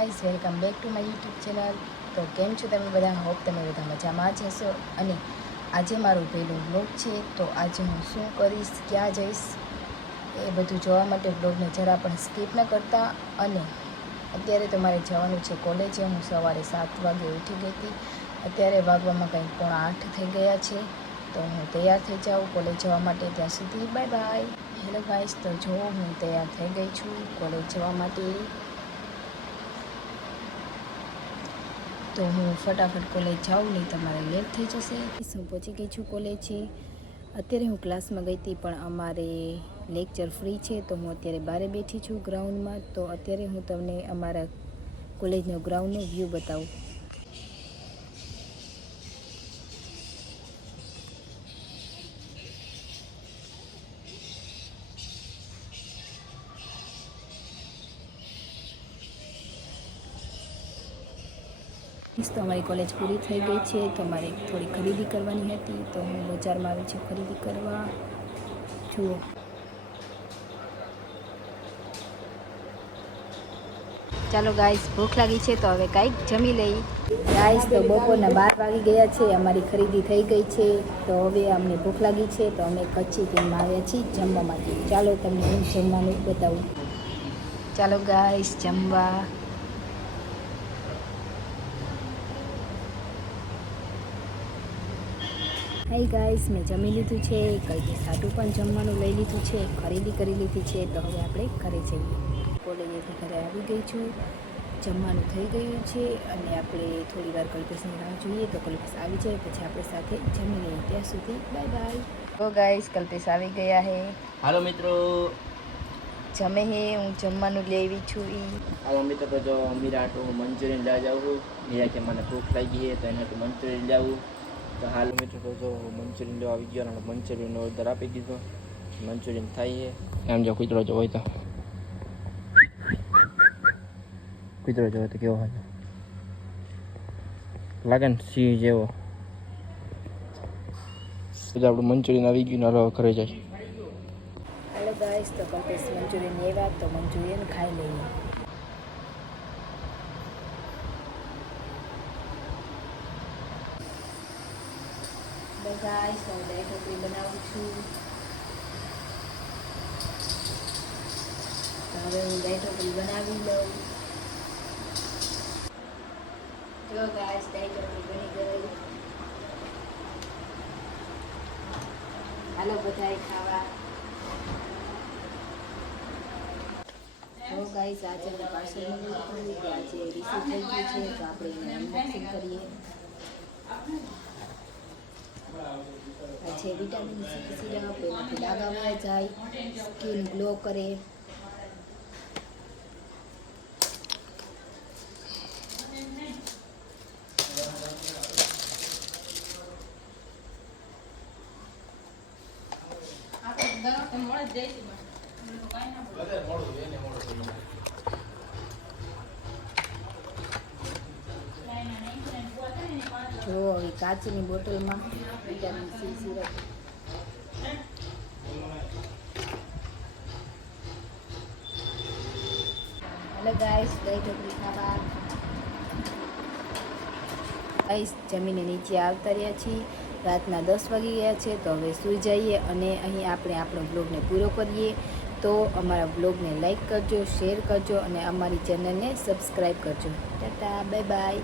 Guys, welcome back to my YouTube channel. તો કેમ છો તમે બધા? હોપ તમે બધા મજામાં જ હશો. અને આજે મારું પહેલું બ્લોગ છે. તો આજે હું શું કરીશ, ક્યાં જઈશ, એ બધું જોવા માટે બ્લોગને જરા પણ સ્કીપ ન કરતા. અને અત્યારે તો મારે જવાનું છે કોલેજે. હું સવારે 7 વાગે ઉઠી ગઈ હતી. અત્યારે વાગવામાં કંઈક 7:45 થઈ ગયા છે. તો હું તૈયાર થઈ જાઉં કોલેજ જવા માટે. ત્યાં સુધી બાય બાય. હેલો ગાઈઝ, તો જો હું તૈયાર થઈ ગઈ છું કોલેજ જવા માટે. તો હું ફટાફટ કોલેજ જાઉં, નહીં તમારે લેટ થઈ જશે. હું પહોંચી ગઈ છું કોલેજે. અત્યારે હું ક્લાસમાં ગઈ હતી, પણ અમારે લેક્ચર ફ્રી છે. તો હું અત્યારે બહાર બેઠી છું ગ્રાઉન્ડમાં. તો અત્યારે હું તમને અમારા કોલેજનો ગ્રાઉન્ડનો વ્યૂ બતાવું. તો અમારી કોલેજ પૂરી થઈ ગઈ છે. તો મારે થોડી ખરીદી કરવાની હતી. તો હું બજારમાં આવી છું ખરીદી કરવા. જુઓ, ચાલો ગાઈસ, ભૂખ લાગી છે તો હવે કાંઈક જમી લઈ. ગાઈસ, તો બપોરના 12 વાગી ગયા છે. અમારી ખરીદી થઈ ગઈ છે. તો હવે અમને ભૂખ લાગી છે, તો અમે કચ્છી ટીમમાં આવ્યા છીએ જમવા માટે. ચાલો તમને હું જમવાનું બતાવું. ચાલો ગાઈસ, જમવા. હાય ગાઈસ, મેં જમી લીધું છે. કંઈક સાટું પણ જમવાનું લઈ લીધું છે. ખરીદી કરી લીધી છે. તો હવે આપણે ઘરે જઈએ. કોલેજેથી ઘરે આવી ગઈ છું. જમવાનું થઈ ગયું છે. અને આપણે થોડી વાર કલ્પેશની રાહ જોઈએ. તો કલ્પેશ આવી જાય પછી આપણે સાથે જમી લઈએ. ત્યાં સુધી બાય બાય. તો ગાઈસ, કલ્પેશ આવી ગયા હે. હાલો મિત્રો, જમે હે. હું જમવાનું લઈ આવી છું. હાલો મિત્રો, તો જો મીરા તો મંચુરિયન લેવા જાઉં છું. મીરા કે મને ભૂખ લાગી છે, તો એને તો મંચુરિયન લેવું. તો હાલ મિત્રો, તો જો મંચુરિયન લેવા આવી ગયો અને મંચુરિયનનો ઓર્ડર આપી દીધો. મંચુરિયન થાય છે. એમ જો કૂતરો જો હોય તો કૂતરો જો હોય તો કેવો હોય લાગે ને, સિંહ જેવો. તો આપણું મંચુરિયન આવી ગયું. હાલો ઘરે જાય. હેલો ગાઈસ, તો કલ્પેશ મંચુરિયન લેવા. તો મંચુરિયન ખાઈ લઈએ. તો ગાઈસ, હું દહીં ઢોકળી બનાવું છું. તો હવે હું દહીં ઢોકળી બનાવી લઉં. જો ગાઈસ, દહીં ઢોકળી બની ગઈ. હાલો બધાય ખાવા. તો ગાઈસ, આજે મેં પાર્સલ મંગાવ્યું હતું. આજે રિસીવ થઈ ગયું છે. તો આપણે એને અનબોક્સિંગ કરીએ. આ છે વિટામિન સી સિરપ. એનાથી ડાઘ આવવા જાય, સ્કિન ગ્લો કરે. જો હવે કાચની બોટલમાં vitamin C syrup. Hello guys, દહીં ઢોકળી ખાવા. ગાઈસ, જમીને નીચે આવતા રહ્યા છીએ. રાતના 10 વાગી ગયા છે. તો હવે સૂઈ જઈએ અને અહીં આપણે આપણો બ્લોગને પૂરો કરીએ. તો અમારા બ્લોગને લાઈક કરજો, શેર કરજો અને અમારી ચેનલને સબસ્ક્રાઈબ કરજો. Tata, bye bye.